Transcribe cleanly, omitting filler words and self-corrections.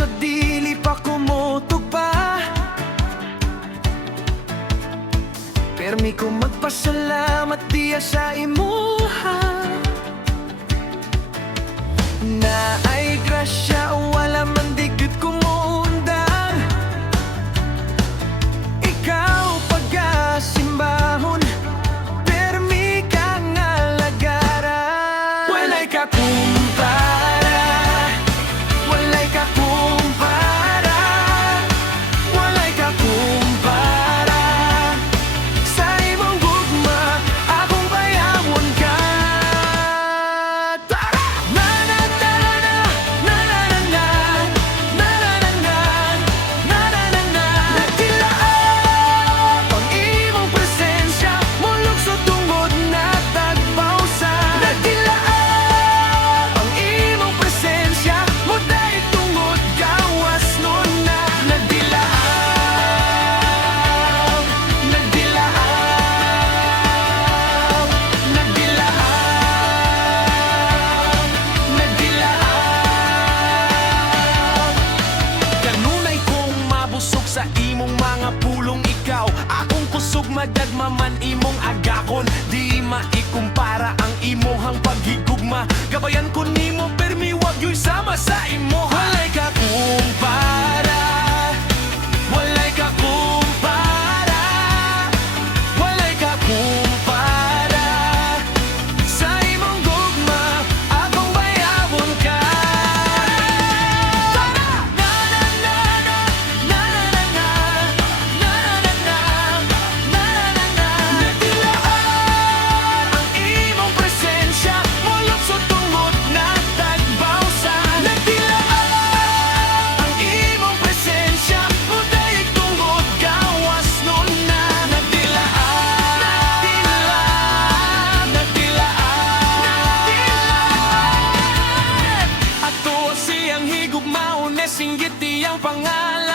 sa dili pa kumutog pa. Permi ko magpasalamat diya sa imuha, na ay grasya wala man digit kumundang. Ikaw pagasimbahon, permi ka nga lagaran. Walay ka kumpara, walay ka kumpara, walay ka kumpara. Sa imong gugma, akong bayawon ka. Tara! Na na na na na na na na na na na na na na. Nagtilaap ang imong presensya, mulog sa tungod na tagpausa. Nagtilaap ang imong presensya, muday tungod gawas nun na. Nagdilaap, nagdilaap, nagdilaap, nagdilaap. Kanunay kong mabusog sa imong mga pulong, ikaw akong kusog madagmaman imong agakon. Di maikumpara ang imohang paghigugma, gabayan ko nimo permi wag yo'y sama sa imo. Walay ka kumpara, walay ka kumpara, walay ka kumpara. Sa imong gugma, akong bayawon ka. Na na na na na na na na na na na na. Nagdilaan ang imong presensya, mulog sa tungod na tagbausa. Nagdilaan ang imong presensya, muday tungod gawas nun na. Nagdilaan, nagdilaan, nagdilaan. Ato siyang higugmaon, singgit iyang pangalan.